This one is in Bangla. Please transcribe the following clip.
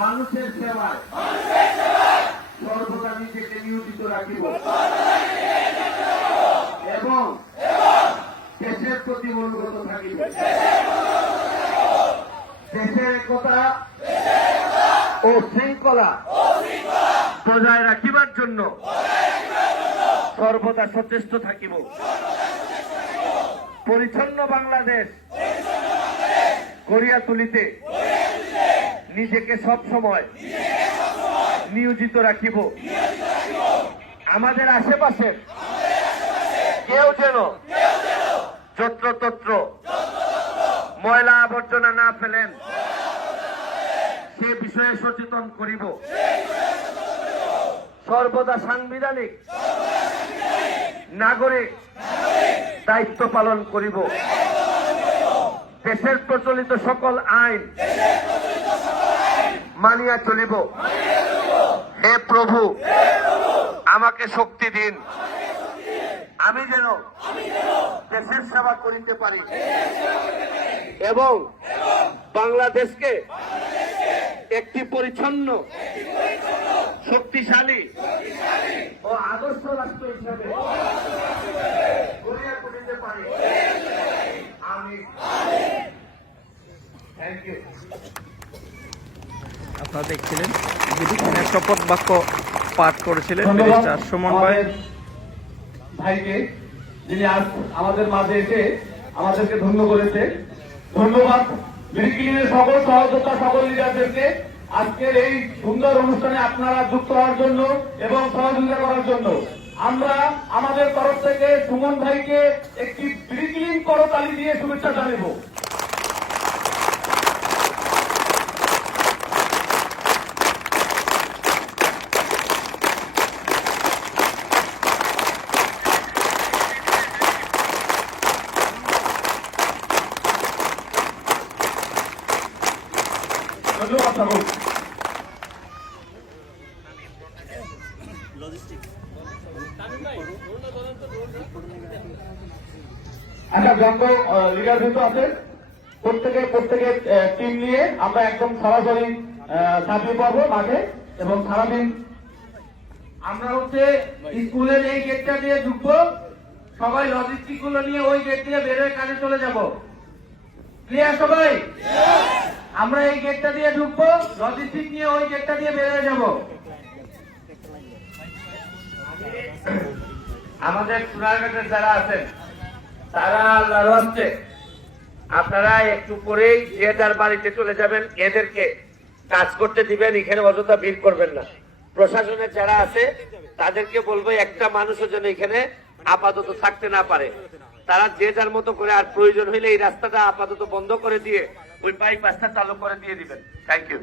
মানুষের সেবায় সর্বদা নিজেকে নিয়োজিত রাখিব। এবং দেশের প্রতি অনুগত থাকিব। দেশের একতা ও শৃঙ্খলা বজায় রাখিবার জন্য সর্বদা সচেষ্ট থাকিব। পরিচ্ছন্ন বাংলাদেশ গড়িয়া তুলিতে নিজেকে সব সময় নিয়োজিত রাখিব। আমাদের আশেপাশে কেউ যেন যত্রতত্র ময়লা আবর্জনা না ফেলেন, সে বিষয়ে সচেতন করিব। সর্বদা সাংবিধানিক নাগরিক দায়িত্ব পালন করিব। দেশের প্রচলিত সকল আইন মানিয়া চলিব। হে প্রভু, আমাকে শক্তি দিন। আমি যেন দেশের সেবা করিতে পারি এবং বাংলাদেশকে একটি পরিচ্ছন্ন, শক্তিশালী ও আদর্শ রাষ্ট্র হিসাবে গড়িয়া পারি। আমি থ্যাংক ইউ আপনারা দেখছিলেন যিনি শপথ বাক্য পাঠ করেছিলেন ব্যারিস্টার সুমন ভাই। ভাইকে যিনি আজ আমাদের মাঝে এসে আমাদেরকে ধন্য করেছে। ধন্যবাদ। মিরিকিলিনের সকল সহযোগিতা সকল লিডারদেরকে আজকের এই সুন্দর অনুষ্ঠানে আপনারা যুক্ত হওয়ার জন্য এবং সহযোগিতা করার জন্য। আমরা আমাদের তরফ থেকে সুমন ভাইকে একটি ব্রিকিলিং করতালি দিয়ে শুভেচ্ছা জানাব। ধন্যবাদ সকল একটা জন্ম লিডার কিন্তু আছে। প্রত্যেকে প্রত্যেকের টিম নিয়ে আমরা একদম সরাসরি ছাপিয়ে পড়ব মাঠে এবং সারাদিন আমরা হচ্ছে স্কুলের এই গেটটা দিয়ে ঢুকবো। সবাই লজিস্টিকগুলো নিয়ে ওই গেট দিয়ে বেরোয় কাজে চলে যাব। ক্লিয়ার সবাই আমরা এই গেটটা দিয়ে ঢুকবো লজিস্টিক নিয়ে ওই গেটটা দিয়ে বেরোয় যাব। আমাদের যারা আছেন, তারা আপনারা একটু পরেই যে যার বাড়িতে চলে যাবেন, এদেরকে কাজ করতে দিবেন, এখানে অযথা ভিড় করবেন না। প্রশাসনের যারা আছে, তাদেরকে বলব, একটা মানুষও যেন এখানে আপাতত থাকতে না পারে। তারা যে যার মতো করে আর প্রয়োজন হইলে এই রাস্তাটা আপাতত বন্ধ করে দিয়ে ওই বাইপাসটা চালু করে দিয়ে দিবেন। Thank you